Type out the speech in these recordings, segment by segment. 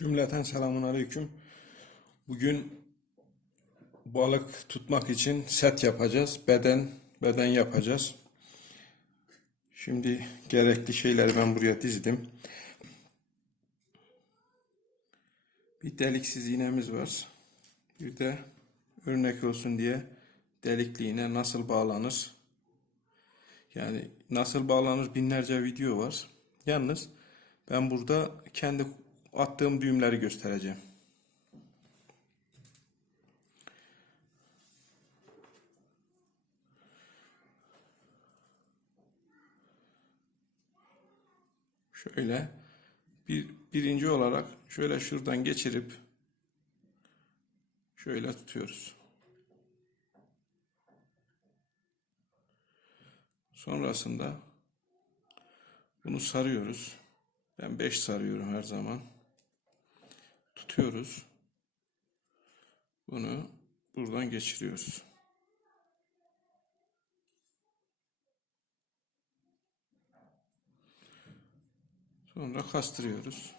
Cümleten selamun aleyküm. Bugün balık tutmak için set yapacağız. Beden beden yapacağız. Şimdi gerekli şeyleri ben buraya dizdim. Bir deliksiz iğnemiz var. Bir de örnek olsun diye delikli iğne nasıl bağlanır? Yani nasıl bağlanır binlerce video var. Yalnız ben burada kendi attığım düğümleri göstereceğim. Şöyle bir birinci olarak şöyle şuradan geçirip şöyle tutuyoruz. Sonrasında bunu sarıyoruz. Ben 5 sarıyorum her zaman. Tutuyoruz. Bunu buradan geçiriyoruz. Sonra kastırıyoruz.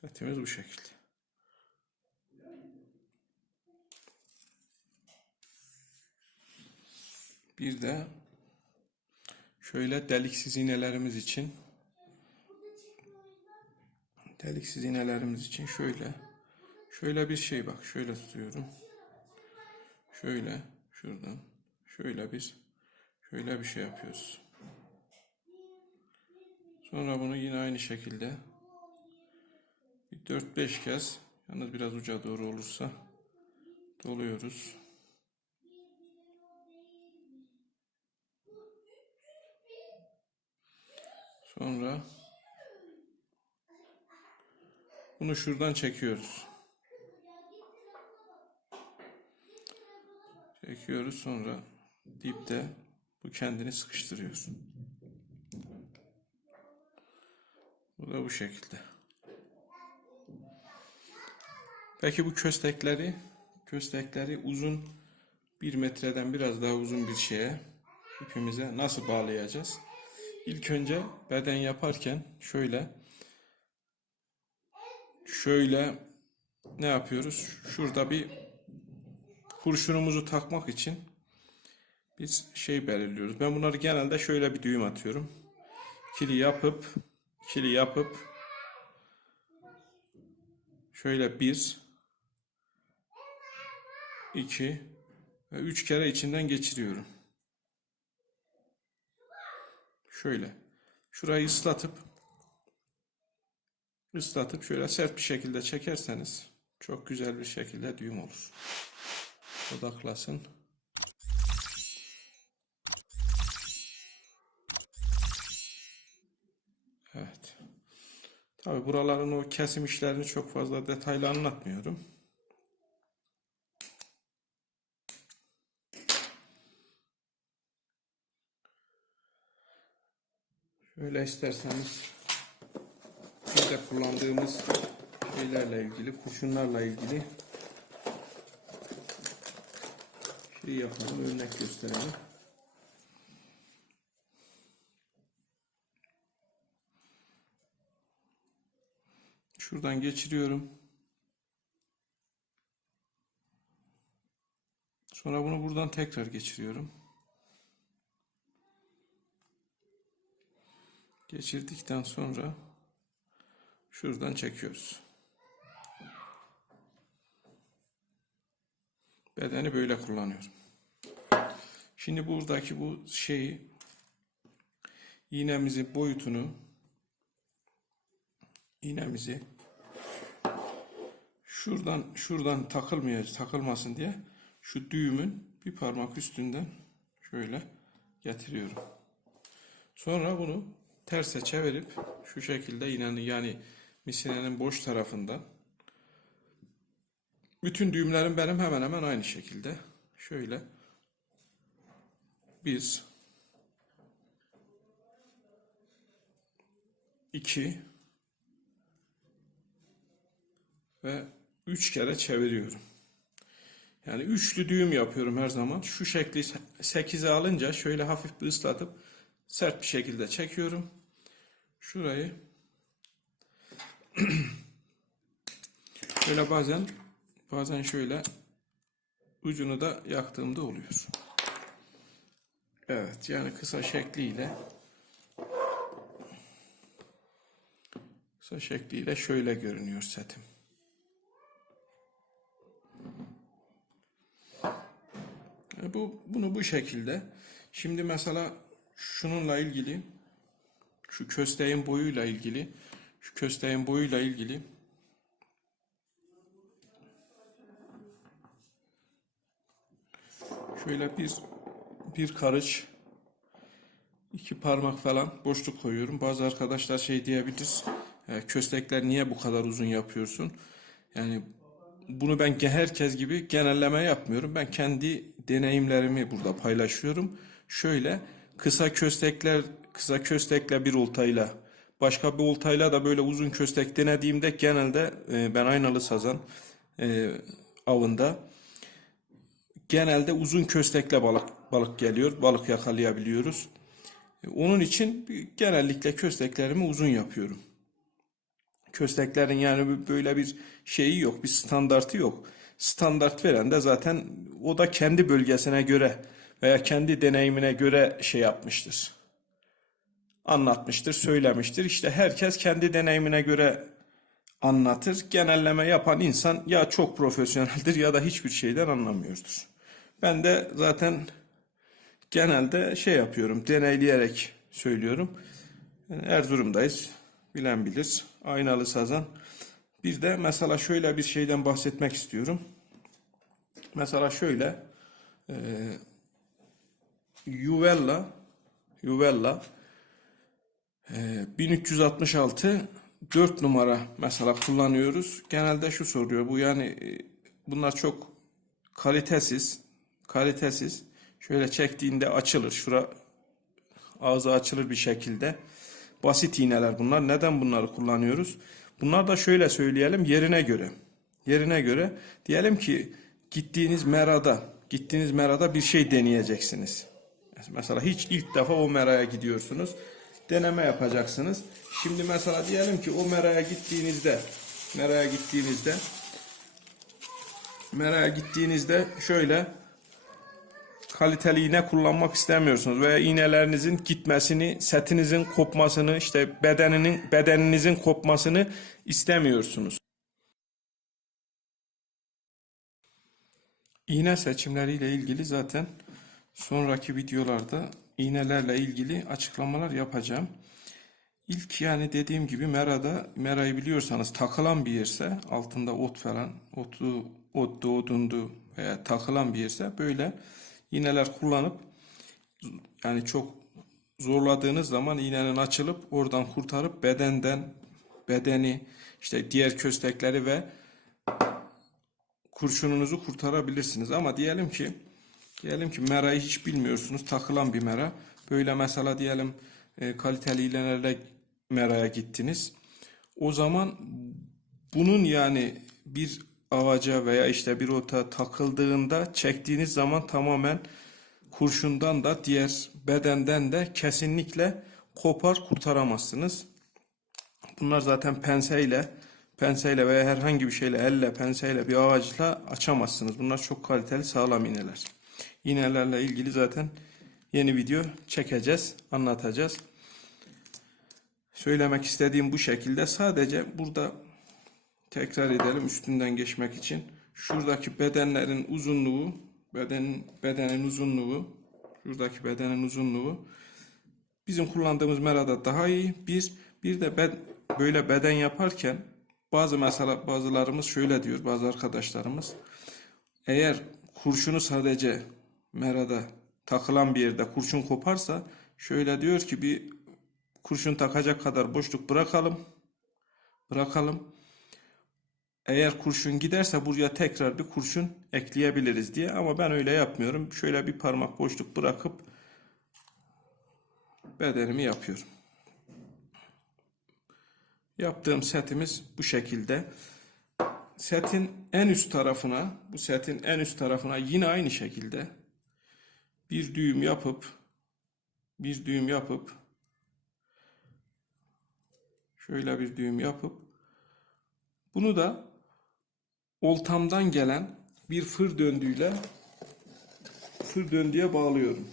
Setimiz bu şekilde. Bir de şöyle deliksiz iğnelerimiz için deliksiz iğnelerimiz için şöyle şöyle bir şey bak şöyle tutuyorum. Şöyle şuradan şöyle bir şöyle bir şey yapıyoruz. Sonra bunu yine aynı şekilde bir 4-5 kez yalnız biraz uca doğru olursa doluyoruz. Sonra bunu şuradan çekiyoruz. Çekiyoruz sonra dipte bu kendini sıkıştırıyor. Bu da bu şekilde. Peki bu köstekleri köstekleri uzun bir metreden biraz daha uzun bir şeye ipimize nasıl bağlayacağız? İlk önce beden yaparken şöyle şöyle ne yapıyoruz? Şurada bir kurşunumuzu takmak için biz şey belirliyoruz. Ben bunları genelde şöyle bir düğüm atıyorum. Kili yapıp kili yapıp şöyle bir iki ve üç kere içinden geçiriyorum. Şöyle. Şurayı ıslatıp ıslatıp şöyle sert bir şekilde çekerseniz çok güzel bir şekilde düğüm olur. Odaklasın. Evet. Tabi buraların o kesim işlerini çok fazla detaylı anlatmıyorum. Şöyle isterseniz bir de kullandığımız şeylerle ilgili, kurşunlarla ilgili şey yapalım, örnek gösterelim. Şuradan geçiriyorum. Sonra bunu buradan tekrar geçiriyorum. Geçirdikten sonra şuradan çekiyoruz. Bedeni böyle kullanıyorum. Şimdi buradaki bu şeyi iğnemizin boyutunu iğnemizi şuradan şuradan takılmayacak takılmasın diye şu düğümün bir parmak üstünden şöyle getiriyorum. Sonra bunu terse çevirip şu şekilde iğnenin yani misinenin boş tarafından bütün düğümlerim benim hemen hemen aynı şekilde şöyle bir iki ve üç kere çeviriyorum. Yani üçlü düğüm yapıyorum her zaman. Şu şekli 8'e alınca şöyle hafif bir ıslatıp sert bir şekilde çekiyorum. Şurayı Şöyle bazen bazen şöyle ucunu da yaktığımda oluyor. Evet yani kısa şekliyle kısa şekliyle şöyle görünüyor setim. E, Bu bunu bu şekilde. Şimdi mesela şununla ilgili şu kösteğin boyuyla ilgili şu kösteğin boyuyla ilgili şöyle bir bir karış iki parmak falan boşluk koyuyorum. Bazı arkadaşlar şey diyebilir. "E, köstekler niye bu kadar uzun yapıyorsun? Yani bunu ben herkes gibi genelleme yapmıyorum. Ben kendi deneyimlerimi burada paylaşıyorum. Şöyle kısa köstekler kısa köstekle bir oltayla başka bir oltayla da böyle uzun köstek denediğimde genelde e, ben aynalı sazan e, avında genelde uzun köstekle balık balık geliyor. Balık yakalayabiliyoruz. E, Onun için genellikle kösteklerimi uzun yapıyorum. Kösteklerin yani böyle bir şeyi yok, bir standartı yok. Standart veren de zaten o da kendi bölgesine göre veya kendi deneyimine göre şey yapmıştır. Anlatmıştır, söylemiştir. İşte herkes kendi deneyimine göre anlatır. Genelleme yapan insan ya çok profesyoneldir ya da hiçbir şeyden anlamıyordur. Ben de zaten genelde şey yapıyorum, deneyleyerek söylüyorum. Erzurum'dayız, bilen bilir. Aynalı sazan. Bir de mesela şöyle bir şeyden bahsetmek istiyorum. Mesela şöyle, e, Juvella e, 1366 4 numara mesela kullanıyoruz. Genelde şu soruyor. Bu yani e, bunlar çok kalitesiz, kalitesiz. Şöyle çektiğinde açılır. Şura ağzı açılır bir şekilde. Basit iğneler bunlar. Neden bunları kullanıyoruz? Bunlar da şöyle söyleyelim yerine göre. Yerine göre diyelim ki gittiğiniz merada, gittiğiniz merada bir şey deneyeceksiniz. Mesela hiç ilk defa o meraya gidiyorsunuz. Deneme yapacaksınız. Şimdi mesela diyelim ki o meraya gittiğinizde, meraya gittiğinizde, meraya gittiğinizde şöyle kaliteli iğne kullanmak istemiyorsunuz veya iğnelerinizin gitmesini, setinizin kopmasını, işte bedeninin bedeninizin kopmasını istemiyorsunuz. İğne seçimleriyle ilgili zaten sonraki videolarda iğnelerle ilgili açıklamalar yapacağım. İlk yani dediğim gibi merada, merayı biliyorsanız takılan bir yerse altında ot falan, otu, ottu, odundu veya takılan bir yerse böyle iğneler kullanıp yani çok zorladığınız zaman iğnenin açılıp oradan kurtarıp bedenden bedeni işte diğer köstekleri ve kurşununuzu kurtarabilirsiniz. Ama diyelim ki diyelim ki merayı hiç bilmiyorsunuz. Takılan bir mera. Böyle mesela diyelim e, kaliteli iğnelerle meraya gittiniz. O zaman bunun yani bir ağaca veya işte bir ota takıldığında çektiğiniz zaman tamamen kurşundan da diğer bedenden de kesinlikle kopar kurtaramazsınız. Bunlar zaten penseyle, penseyle veya herhangi bir şeyle, elle, penseyle bir ağaçla açamazsınız. Bunlar çok kaliteli, sağlam iğneler. İğnelerle ilgili zaten yeni video çekeceğiz, anlatacağız. Söylemek istediğim bu şekilde. Sadece burada tekrar edelim üstünden geçmek için. Şuradaki bedenlerin uzunluğu, beden bedenin uzunluğu, şuradaki bedenin uzunluğu bizim kullandığımız merada daha iyi. Bir, bir de ben böyle beden yaparken bazı mesela bazılarımız şöyle diyor bazı arkadaşlarımız. Eğer kurşunu sadece merada takılan bir yerde kurşun koparsa şöyle diyor ki bir kurşun takacak kadar boşluk bırakalım. Bırakalım. Eğer kurşun giderse buraya tekrar bir kurşun ekleyebiliriz diye ama ben öyle yapmıyorum. Şöyle bir parmak boşluk bırakıp bedenimi yapıyorum. Yaptığım setimiz bu şekilde. Setin en üst tarafına, bu setin en üst tarafına yine aynı şekilde bir düğüm yapıp bir düğüm yapıp şöyle bir düğüm yapıp Bunu da oltamdan gelen bir fır döndüğüyle fır döndüğe bağlıyorum.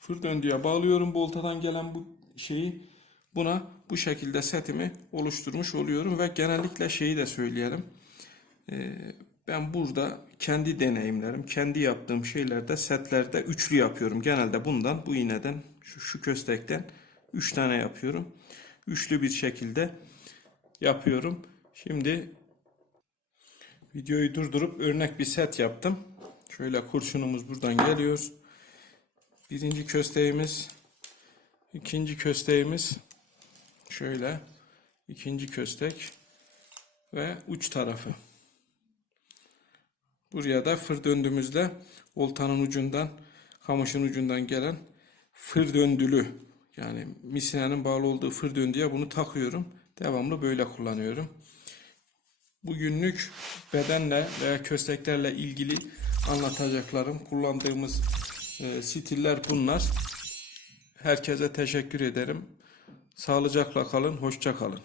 Fır döndüğe bağlıyorum bu oltadan gelen bu şeyi buna bu şekilde setimi oluşturmuş oluyorum ve genellikle şeyi de söyleyelim. Ee, ben burada kendi deneyimlerim, kendi yaptığım şeylerde setlerde üçlü yapıyorum. Genelde bundan, bu iğneden, şu, şu köstekten üç tane yapıyorum. Üçlü bir şekilde yapıyorum. Şimdi videoyu durdurup örnek bir set yaptım. Şöyle kurşunumuz buradan geliyor. Birinci kösteğimiz, ikinci kösteğimiz şöyle, ikinci köstek ve uç tarafı. Buraya da fır döndüğümüzde oltanın ucundan, kamışın ucundan gelen fır döndülü yani misinenin bağlı olduğu fır döndüye bunu takıyorum. Devamlı böyle kullanıyorum. Bugünlük bedenle veya kösteklerle ilgili anlatacaklarım, kullandığımız e, stiller bunlar. Herkese teşekkür ederim. Sağlıcakla kalın, hoşça kalın.